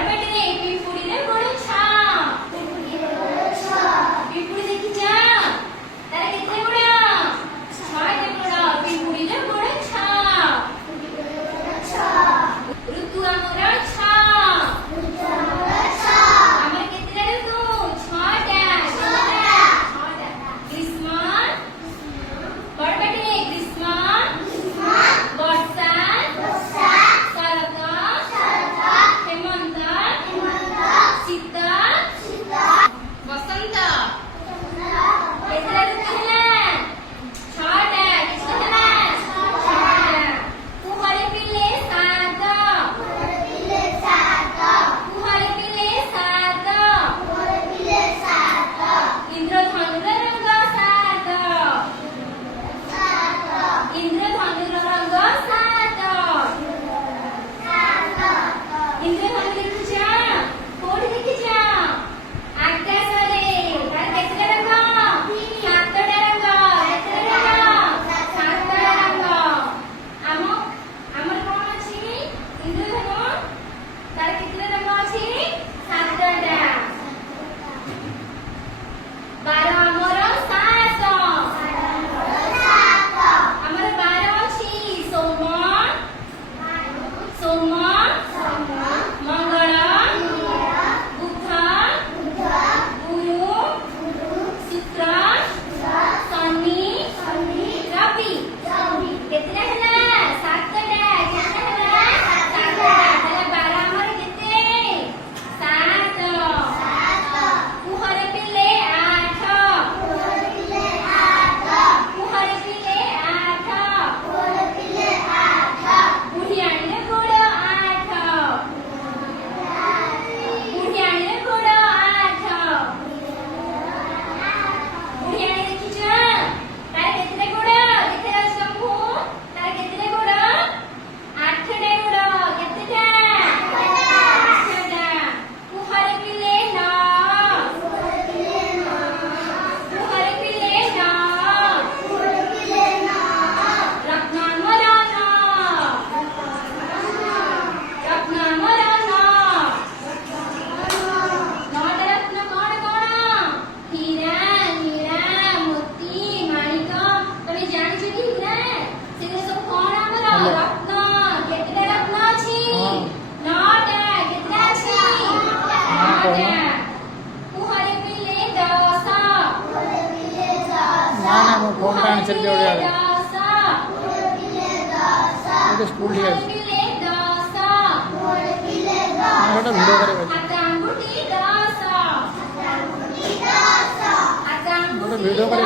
बड़बड़े पिंपुड़ी रे गोड़ छा पिंपुड़ी देखी जा तारे कितने गोड़ा छाटे गोड़ा पिंपुड़ी रे गोड़ छा ऋतु आमरा छा आमर कितने ऋतु छाटा ग्रीष्म बड़बड़े ग्रीष्म वर्षा शरत हेमंत शीत बसंत केतला ऋतु है छाटा कितना है कुहारे पिले सात कुहारे पिले सात इंद्रधनुर रंग सात इंद्रधनुर रंग सात इंद्रधनुर देखी जा कोठी देखी जा आकाश रे तार केतला रंग सातटा रंग केतला रंग सातटा रंग हमर कोन अछि इंद्रधनु तार केतला रंग अछि सातटा 12 हमर सात हमर 12 अछि सोम मंगल बुध गुरु शुक्र शनि रवि केतला हला सातटा केतला हला सातटा हला 12 हमर केते सात कुहारे पिले 8 कुहारे पिले 8 बुढ़ी आने गोड़ 8 बुढ़ी आने गोड़ 8 बुढ़ी आने देखी जा तारे केतले गोड़ केते शंभु तारे केतले गोड़ 8टा गोड़ केतेटा 8टा कुहारे पिले 9 कुहारे पिले 9 रत्नामर 9टा रत्न कोण कोण हीरा नीला मोती माणिक तमे जानिछ कि हीरा से सब कोण हमर रत्न केतेटा रत्न अछि 9टा केतेटा अछि 9टा कुहारे पिले 10 ना मो फोन का आंसर के ओडे आले 10 तो स्कूल ठीक है पिले 10 छोटा वीडियो करे आगांगुटी 10 छोटा वीडियो करे